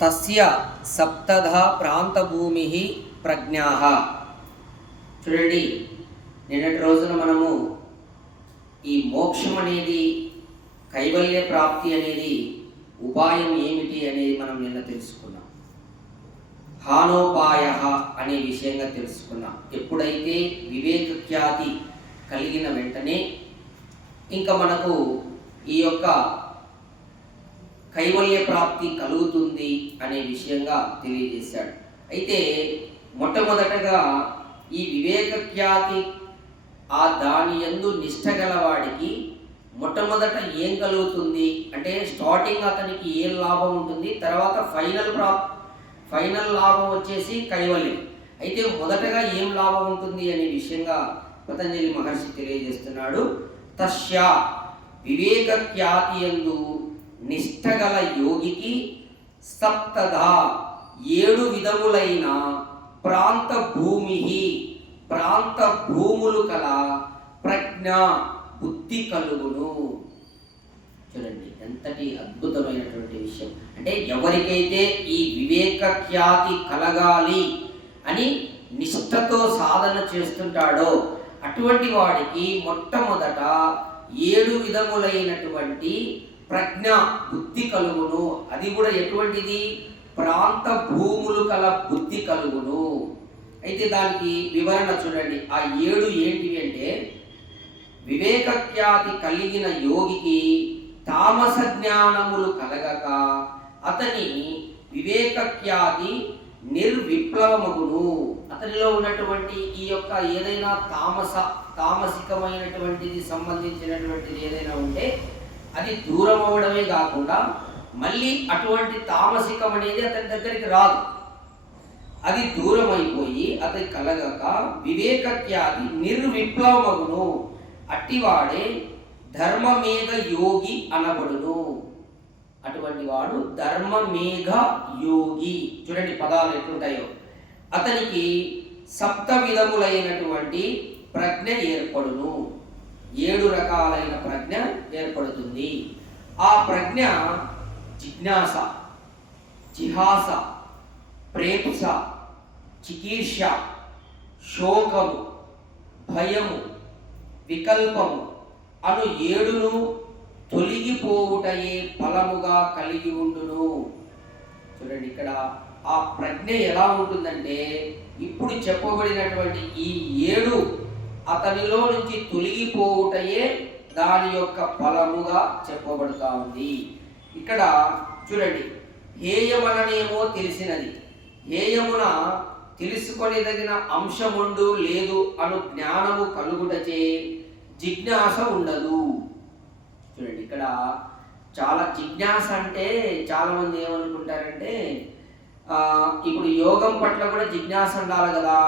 తస్య సప్తధా ప్రాంతభూమి ప్రజ్ఞాః. చూడండి, నిన్నటి రోజున మనము ఈ మోక్షం అనేది, కైవల్య ప్రాప్తి అనేది ఉపాయం ఏమిటి అనేది మనం నిన్న తెలుసుకున్నాం. హానోపాయ అనే విషయంగా తెలుసుకున్నాం. ఎప్పుడైతే వివేక ఖ్యాతి కలిగిన వెంటనే ఇంకా మనకు ఈ యొక్క కైవల్య ప్రాప్తి కలుగుతుంది అనే విషయంగా తెలియజేశాడు. అయితే మొట్టమొదటగా ఈ వివేక ఖ్యాతి దాని యందు నిష్ఠ గలవాడికి మొట్టమొదట ఏం కలుగుతుంది అంటే, స్టార్టింగ్ అతనికి ఏం లాభం ఉంటుంది, తర్వాత ఫైనల్ లాభం వచ్చేసి కైవల్యం. అయితే మొదటగా ఏం లాభం ఉంటుంది అనే విషయంగా పతంజలి మహర్షి తెలియజేస్తున్నాడు. తస్య వివేక ఖ్యాతి యందు నిష్ఠగల యోగికి సప్తధా 7 విధములైన ప్రాంత భూములు కల ప్రజ్ఞ బుద్ధి కలుగును. చూడండి, ఎంతటి అద్భుతమైనటువంటి విషయం. అంటే ఎవరికైతే ఈ వివేక ఖ్యాతి కలగాలి అని నిష్ఠతో సాధన చేస్తుంటాడో అటువంటి వాడికి మొట్టమొదట 7 విధములైనటువంటి ప్రజ్ఞ బుద్ధి కలుగును. అది కూడా ఎటువంటిది? ప్రాంత భూములు కల బుద్ధి కలుగును. అయితే దానికి వివరణ చూడండి. ఆ 7 ఏంటివి అంటే, వివేక ఖ్యాతి కలిగిన యోగికి తామస జ్ఞానములు కలగక అతని వివేక ఖ్యాతి నిర్విప్లవమగును. అతనిలో ఉన్నటువంటి ఈ యొక్క ఏదైనా తామసికమైనటువంటిది సంబంధించినటువంటిది ఏదైనా ఉంటే అది దూరం అవడమే కాకుండా మళ్ళీ అటువంటి తామసికం అనేది అతని దగ్గరికి రాదు. అది దూరం అయిపోయి అతని కలగక వివేక ఖ్యాతి నిర్విప్లవమగును. అట్టివాడే ధర్మమేఘ యోగి అనబడును. అటువంటి వాడు ధర్మమేఘ యోగి. చూడండి పదాలు ఎట్లుంటాయో. అతనికి 7 విధములైనటువంటి ప్రజ్ఞ ఏర్పడును. 7 రకాలైన ప్రజ్ఞ ఏర్పడుతుంది. ఆ ప్రజ్ఞ జిజ్ఞాస, జిహాస, ప్రేప్స, చికీర్ష, శోకము, భయము, వికల్పము అను 7ను తొలగిపోవుటయే ఫలముగా కలిగి ఉండును. చూడండి, ఇక్కడ ఆ ప్రజ్ఞ ఎలా ఉంటుందంటే, ఇప్పుడు చెప్పబడినటువంటి ఈ 7 అతనిలో నుంచి తొలగిపోవుటయే దాని యొక్క ఫలముగా చెప్పబడుతూ ఉంది. ఇక్కడ చూడండి, హేయమననేమో తెలిసినది, హేయమున తెలుసుకొనిదగిన అంశముండు లేదు అను జ్ఞానము కలుగుటచే జిజ్ఞాస ఉండదు. చూడండి, ఇక్కడ చాలా జిజ్ఞాస అంటే చాలామంది ఏమనుకుంటారంటే, ఇప్పుడు యోగం పట్ల కూడా జిజ్ఞాస ఉండాలి కదా,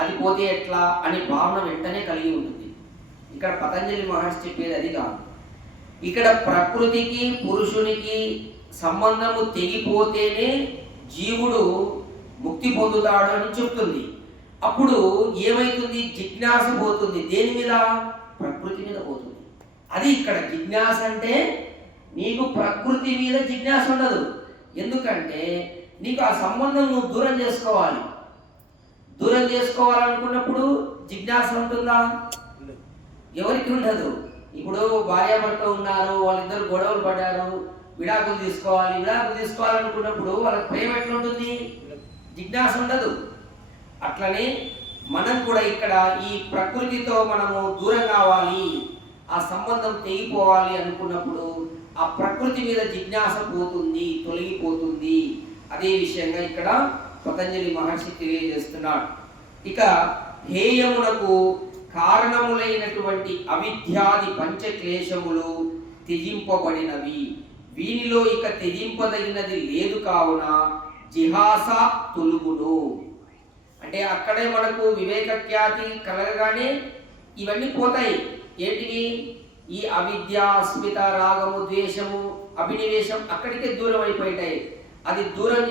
అది పోతే ఎట్లా అని భావన వెంటనే కలిగి ఉంటుంది. ఇక్కడ పతంజలి మహర్షి చెప్పేది అది కాదు. ఇక్కడ ప్రకృతికి పురుషునికి సంబంధము తెగిపోతేనే జీవుడు ముక్తి పొందుతాడు అని చెప్తుంది. అప్పుడు ఏమైతుంది? జిజ్ఞాస పోతుంది. దేని మీద? ప్రకృతి మీద పోతుంది. అది ఇక్కడ జిజ్ఞాస అంటే నీకు ప్రకృతి మీద జిజ్ఞాస ఉండదు. ఎందుకంటే నీకు ఆ సంబంధం నువ్వు దూరం చేసుకోవాలి. దూరం చేసుకోవాలనుకున్నప్పుడు జిజ్ఞాస ఉంటుందా? ఎవరికి ఉండదు. ఇప్పుడు భార్యాభర్త ఉన్నారు, వాళ్ళిద్దరు గొడవలు పడ్డారు, విడాకులు తీసుకోవాలనుకున్నప్పుడు వాళ్ళకి ప్రేమ ఎట్లుంటుంది? జిజ్ఞాస ఉండదు. అట్లనే మనం కూడా ఇక్కడ ఈ ప్రకృతితో మనము దూరం కావాలి, ఆ సంబంధం తెగిపోవాలి అనుకున్నప్పుడు ఆ ప్రకృతి మీద జిజ్ఞాస పోతుంది, తొలగిపోతుంది. అదే విషయంగా ఇక్కడ పతంజలి మహర్షి తెలియజేస్తున్నాడు. ఇక హేయమునకు కారణములైనటువంటి అవిద్యాది పంచక్లేశములు త్యజింపబడినవి. వీనిలో ఇక త్యజింపదగినది లేదు కావున జిహాస తొలుగును. అంటే అక్కడే మనకు వివేక ఖ్యాతి కలగగానే ఇవన్నీ పోతాయి. ఏంటివి? ఈ అవిద్య, అస్మిత, రాగము, ద్వేషము, అభినివేశం అక్కడికే దూరం అయిపోయింటాయి. అది దూరం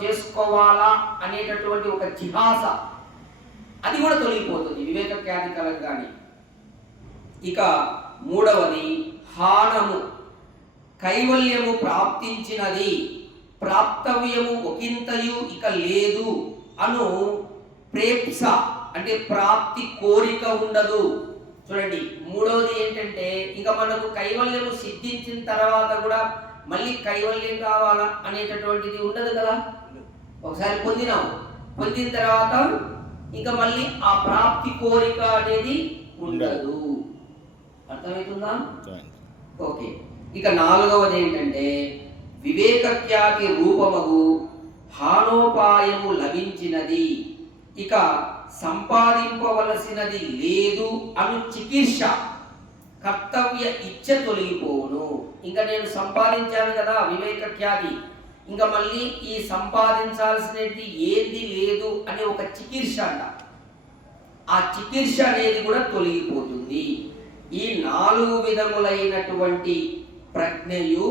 చేసుకోవాలా అనేటటువంటి ఒక జిహాస అది కూడా తొలగిపోతుంది వివేక ఖ్యాతి కలగగానే. ఇక మూడవది హానము. కైవల్యము ప్రాప్తించినది ప్రాప్తవ్యము ఒకంతయు ఇక లేదు అను ప్రేప్స అంటే ప్రాప్తి కోరిక ఉండదు. చూడండి, మూడవది ఏంటంటే ఇక మనకు కైవల్యము సిద్ధించిన తర్వాత కూడా మళ్ళీ కైవల్యం కావాలా అనేటటువంటిది ఉండదు కదా. ఒకసారి పొందిన తర్వాత ఇక మళ్ళీ ఆ ప్రాప్తి కోరిక అనేది ఉండదు. అర్థమవుతుందా? ఓకే. ఇక నాలుగవది ఏంటంటే వివేకఖ్యాతి రూపమగు హానోపాయము లభించినది, ఇక సంపాదింపవలసినది లేదు అను చికిత్స కర్తవ్య ఇచ్చ తొలగిపోవును. ఇంకా నేను సంపాదించాను కదా వివేకఖ్యాతి, ఇంకా మళ్ళీ ఈ సంపాదించాల్సినది ఏది లేదు అనే ఒక చికిత్స అంట. ఆ చికిత్స అనేది కూడా తొలగిపోతుంది. ఈ 4 విధములైనటువంటి ప్రజ్ఞయు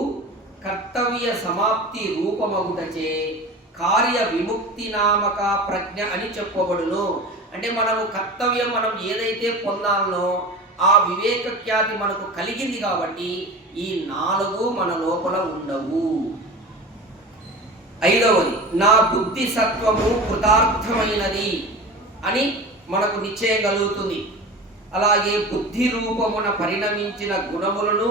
కర్తవ్య సమాప్తి రూపమగుటచే కార్య విముక్తి నామక ప్రజ్ఞ అని చెప్పబడును. అంటే మనము కర్తవ్యం మనం ఏదైతే పొందాలనో ఆ వివేకఖ్యాతి మనకు కలిగింది కాబట్టి ఈ 4 మన లోపల ఉండవు. ఐదవది నా బుద్ధి సత్వము కృతార్థమైనది అని మనకు నిశ్చయం కలుగుతుంది. అలాగే బుద్ధి రూపమున పరిణమించిన గుణములను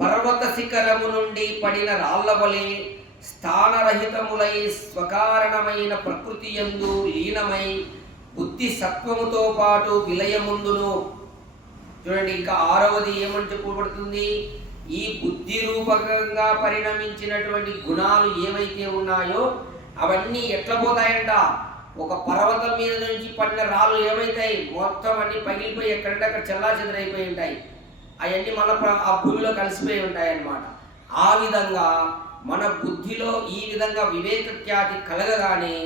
పర్వత శిఖరము నుండి పడిన రాళ్ల వలె స్థానరహితములై స్వకారణమైన ప్రకృతి యందు లీనమై బుద్ధి సత్వముతో పాటు విలయముందును. చూడండి, ఇంకా 6వది ఏమని చెప్పబడుతుంది? ఈ బుద్ధి రూపకంగా పరిణమించినటువంటి గుణాలు ఏవైతే ఉన్నాయో అవన్నీ ఎట్లా పోతాయంట? ఒక పర్వతం మీద నుంచి పడిన రాళ్ళు ఏమైతాయి? మొత్తం అన్ని పగిలిపోయి ఎక్కడంటే అక్కడ చెల్లాచెదరైపోయి ఉంటాయి. అవన్నీ మళ్ళీ ఆ భూమిలో కలిసిపోయి ఉంటాయి అన్నమాట. ఆ విధంగా మన బుద్ధిలో ఈ విధంగా వివేకఖ్యాతి కలగగానే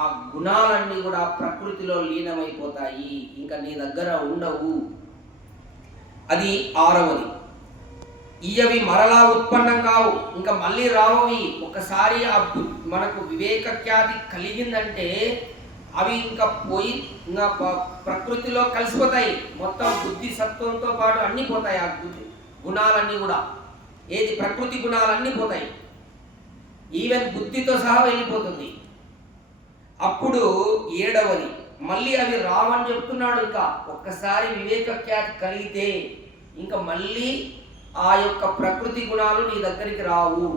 ఆ గుణాలన్నీ కూడా ప్రకృతిలో లీనమైపోతాయి, ఇంకా నీ దగ్గర ఉండవు. అది 6వది. ఇవి మరలా ఉత్పన్నం కావు, ఇంకా మళ్ళీ రావవి. ఒకసారి ఆ మనకు వివేకఖ్యాతి కలిగిందంటే అవి ఇంకా పోయి ఇంకా ప్రకృతిలో కలిసిపోతాయి. మొత్తం బుద్ధి సత్వంతో పాటు అన్నీ పోతాయి. ఆ గుణాలన్నీ కూడా ఏది ప్రకృతి గుణాలన్నీ పోతాయి, ఈవెన్ బుద్ధితో సహా వెళ్ళిపోతుంది. అప్పుడు 7వది మళ్ళీ అవి రావని చెప్తున్నాడు. ఇంకా ఒక్కసారి వివేకఖ్యాతి కలిగితే ఇంకా మళ్ళీ ఆ యొక్క ప్రకృతి గుణాలు నీ దగ్గరికి రావు.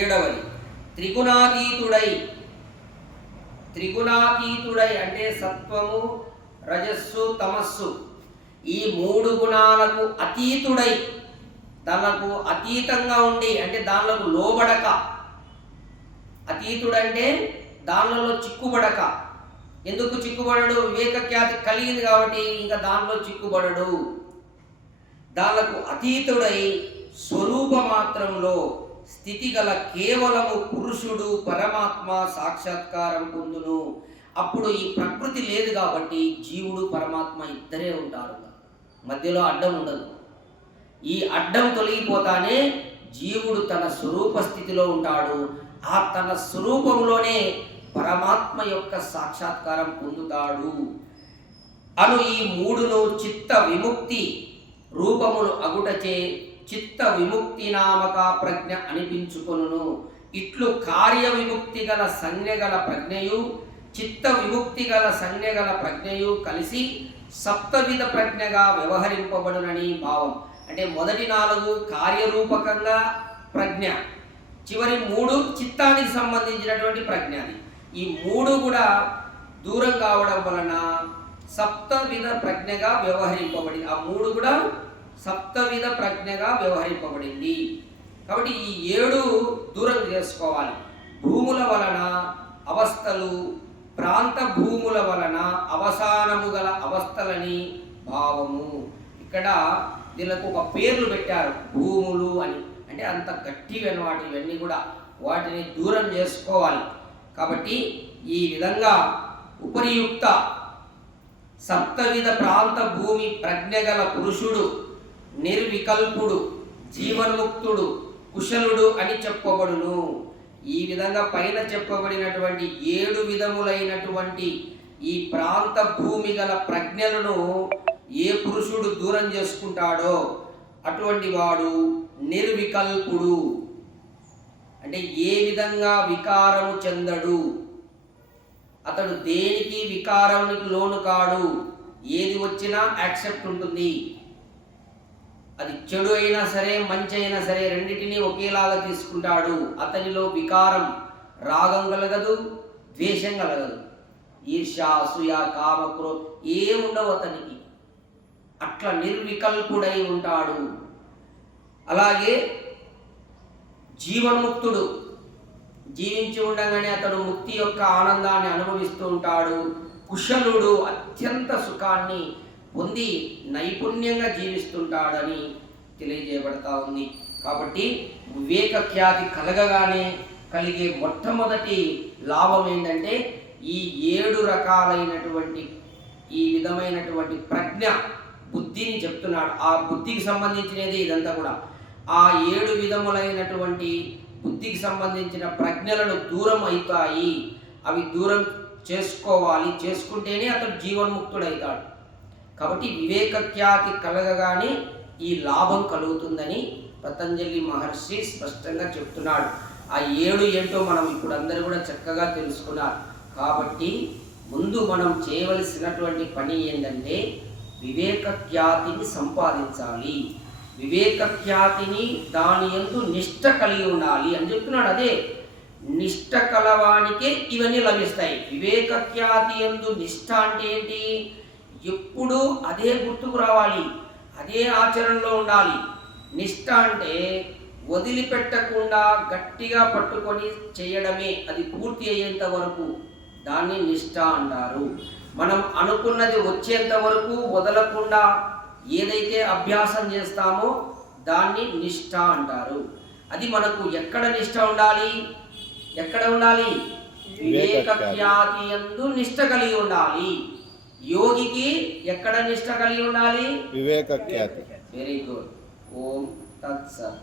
7వది త్రిగుణాతీతుడై అంటే సత్వము, రజస్సు, తమస్సు ఈ 3 గుణాలకు అతీతుడై, దానికి అతీతంగా ఉండి అంటే దానిలకు లోబడక, అతీతుడంటే దానిలో చిక్కుబడక. ఎందుకు చిక్కుబడడు? వివేకఖ్యాతి కలిగింది కాబట్టి ఇంకా దానిలో చిక్కుబడడు. దానికి అతీతుడై స్వరూప మాత్రంలో స్థితి గల కేవలము పురుషుడు పరమాత్మ సాక్షాత్కారం పొందును. అప్పుడు ఈ ప్రకృతి లేదు కాబట్టి జీవుడు పరమాత్మ ఇద్దరే ఉంటారు, మధ్యలో అడ్డం ఉండదు. ఈ అడ్డం తొలగిపోతానే జీవుడు తన స్వరూప స్థితిలో ఉంటాడు. ఆ తన స్వరూపంలోనే పరమాత్మ యొక్క సాక్షాత్కారం పొందుతాడు అను ఈ 3ను చిత్త విముక్తి రూపములు అగుటచే చిత్త విముక్తి నామక ప్రజ్ఞ అనిపించుకొనును. ఇట్లు కార్య విముక్తి గల సంజ్ఞగల ప్రజ్ఞయు చిత్త విముక్తి గల సంజ్ఞగల ప్రజ్ఞయు కలిసి సప్తవిధ ప్రజ్ఞగా వ్యవహరింపబడునని భావం. అంటే మొదటి 4 కార్యరూపకంగా ప్రజ్ఞ, చివరి 3 చిత్తానికి సంబంధించినటువంటి ప్రజ్ఞ. ఈ 3 కూడా దూరం కావడం వలన సప్తవిధ ప్రజ్ఞగా వ్యవహరింపబడింది. ఆ 3 కూడా సప్తవిధ ప్రజ్ఞగా వ్యవహరింపబడింది. కాబట్టి ఈ 7 దూరం చేసుకోవాలి. భూముల వలన అవస్థలు, ప్రాంత భూముల వలన అవసానము గల అవస్థలని భావము. ఇక్కడ దీనికి ఒక పేర్లు పెట్టారు, భూములు అని. అంటే అంత గట్టిగా అన్నమాట ఇవన్నీ కూడా, వాటిని దూరం చేసుకోవాలి. కాబట్టి ఈ విధంగా ఉపరియుక్త సప్తవిధ ప్రాంత భూమి ప్రజ్ఞగల పురుషుడు నిర్వికల్పుడు, జీవన్ముక్తుడు, కుశలుడు అని చెప్పబడును. ఈ విధంగా పైన చెప్పబడినటువంటి 7 విధములైనటువంటి ఈ ప్రాంత భూమి గల ప్రజ్ఞలను ఏ పురుషుడు దూరం చేసుకుంటాడో అటువంటి వాడు నిర్వికల్పుడు. అంటే అంటే ఏ విధంగా వికారము చెందడు, అతడు దేనికి వికారానికి లోను కాడు, ఏది వచ్చినా యాక్సెప్ట్ ఉంటుంది. అది చెడు అయినా సరే మంచి అయినా సరే రెండింటినీ ఒకేలాగా తీసుకుంటాడు. అతనిలో వికారం, రాగం కలగదు, ద్వేషం కలగదు, ఈర్ష్య, అసూయ, కామ, ఏముండవు అతనికి. అట్లా నిర్వికల్పుడై ఉంటాడు. అలాగే జీవన్ముక్తుడు, జీవించి ఉండగానే అతడు ముక్తి యొక్క ఆనందాన్ని అనుభవిస్తూ ఉంటాడు. కుశలుడు, అత్యంత సుఖాన్ని పొంది నైపుణ్యంగా జీవిస్తుంటాడని తెలియజేయబడతా ఉంది. కాబట్టి వివేక ఖ్యాతి కలగగానే కలిగే మొట్టమొదటి లాభం ఏంటంటే ఈ 7 రకాలైనటువంటి ఈ విధమైనటువంటి ప్రజ్ఞ, బుద్ధిని చెప్తున్నాడు. ఆ బుద్ధికి సంబంధించినది ఇదంతా కూడా. ఆ 7 విధములైనటువంటి బుద్ధికి సంబంధించిన ప్రజ్ఞలను దూరం అవుతాయి. అవి దూరం చేసుకోవాలి, చేసుకుంటేనే అతడు జీవన్ముక్తుడవుతాడు. కాబట్టి వివేక ఖ్యాతి కలగగానే ఈ లాభం కలుగుతుందని పతంజలి మహర్షి స్పష్టంగా చెప్తున్నాడు. ఆ 7 ఏంటో మనం ఇప్పుడు అందరూ కూడా చక్కగా తెలుసుకున్నారు. కాబట్టి ముందు మనం చేయవలసినటువంటి పని ఏంటంటే వివేక ఖ్యాతిని సంపాదించాలి. వివేక ఖ్యాతిని దాని యందు నిష్ట కలిగి ఉండాలి అని చెప్తున్నాడు. అదే నిష్ట కలవానికే ఇవన్నీ లభిస్తాయి. వివేక ఖ్యాతి యందు నిష్ట అంటే ఏంటి? ఎప్పుడు అదే గుర్తుకు రావాలి, అదే ఆచరణలో ఉండాలి. నిష్ట అంటే వదిలిపెట్టకుండా గట్టిగా పట్టుకొని చేయడమే, అది పూర్తి అయ్యేంత వరకు దాన్ని నిష్ట అంటారు. మనం అనుకున్నది వచ్చేంత వరకు వదలకుండా ఏదైతే అభ్యాసం చేస్తామో దాన్ని నిష్ట అంటారు. అది మనకు ఎక్కడ నిష్ట ఉండాలి? ఎక్కడ ఉండాలి? వివేక ఖ్యాతి యందు నిష్ట కలిగి ఉండాలి. యోగికి ఎక్కడ నిష్ట కలిగి ఉండాలి? వివేక ఖ్యాతి. Very good. ఓం తత్సత్.